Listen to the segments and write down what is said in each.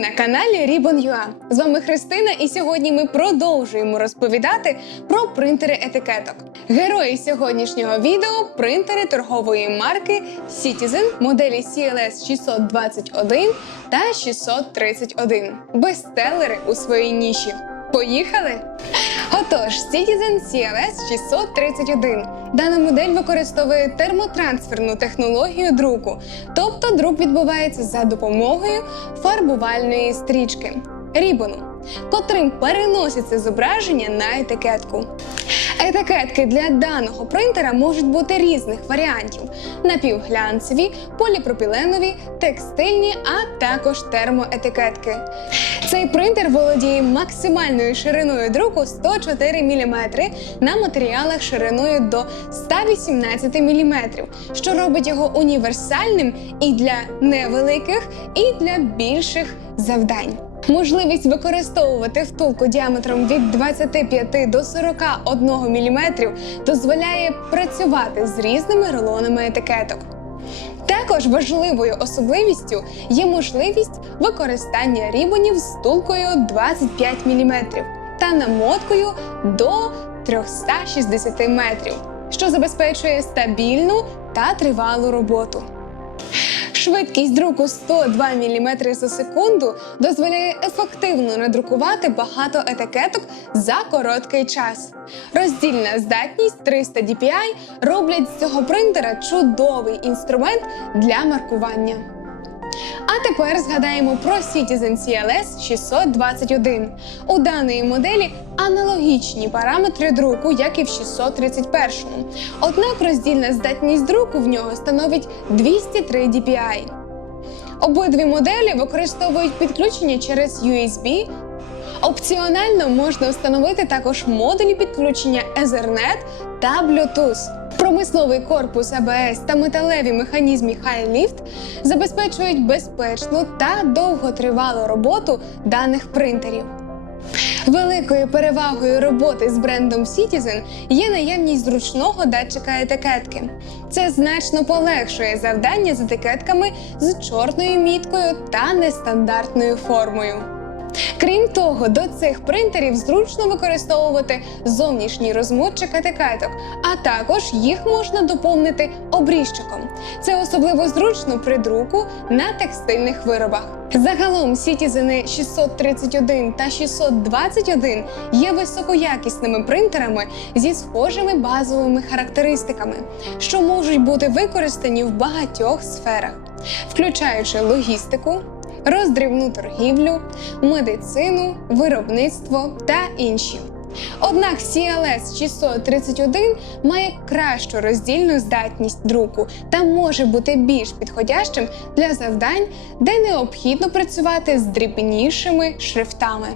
на каналі Ribbon.ua. З вами Христина, і сьогодні ми продовжуємо розповідати про принтери етикеток. Герої сьогоднішнього відео принтери торгової марки Citizen моделі CLS 621 та 631. Бестселери у своїй ніші. Поїхали! Отож, Citizen CLS 631. Дана модель використовує термотрансферну технологію друку, тобто друк відбувається за допомогою фарбувальної стрічки рібону, котрим переноситься зображення на етикетку. Етикетки для даного принтера можуть бути різних варіантів: напівглянцеві, поліпропіленові, текстильні, а також термоетикетки. Цей принтер володіє максимальною шириною друку 104 мм на матеріалах шириною до 118 мм, що робить його універсальним і для невеликих, і для більших завдань. Можливість використовувати втулку діаметром від 25 до 41 мм дозволяє працювати з різними рулонами етикеток. Також важливою особливістю є можливість використання рібонів з тулкою 25 мм та намоткою до 360 метрів, що забезпечує стабільну та тривалу роботу. Швидкість друку 102 мм за секунду дозволяє ефективно надрукувати багато етикеток за короткий час. Роздільна здатність 300 DPI роблять з цього принтера чудовий інструмент для маркування. А тепер згадаємо про Citizen CLS 621. У даної моделі аналогічні параметри друку, як і в 631-му. Однак роздільна здатність друку в нього становить 203 DPI. Обидві моделі використовують підключення через USB. Опціонально можна встановити також модулі підключення Ethernet та Bluetooth. Промисловий корпус АБС та металеві механізми Lift забезпечують безпечну та довготривалу роботу даних принтерів. Великою перевагою роботи з брендом Citizen є наявність зручного датчика етикетки. Це значно полегшує завдання з етикетками з чорною міткою та нестандартною формою. Крім того, до цих принтерів зручно використовувати зовнішній розмотчик етикеток, а також їх можна доповнити обріжчиком. Це особливо зручно при друку на текстильних виробах. Загалом Citizen 631 та 621 є високоякісними принтерами зі схожими базовими характеристиками, що можуть бути використані в багатьох сферах, включаючи логістику роздрібну торгівлю, медицину, виробництво та інші. Однак CLS 631 має кращу роздільну здатність друку та може бути більш підходящим для завдань, де необхідно працювати з дрібнішими шрифтами.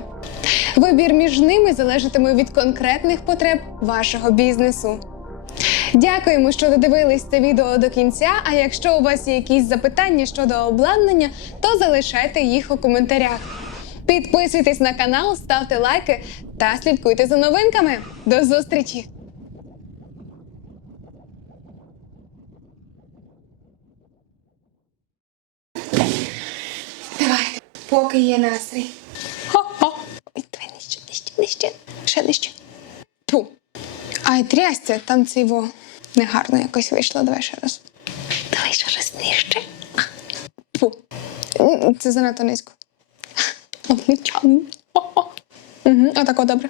Вибір між ними залежатиме від конкретних потреб вашого бізнесу. Дякуємо, що додивились це відео до кінця. А якщо у вас є якісь запитання щодо обладнання, то залишайте їх у коментарях. Підписуйтесь на канал, ставте лайки та слідкуйте за новинками. До зустрічі! Давай, поки є настрій. Хо-хо. Ой, давай нижче, нижче, нижче. Ще нижче. Ту. Ай, трясця, там це його негарно якось вийшло. Давай ще раз. Давай ще раз нижче. Фу. Це занадто низько. Угу, отако добре.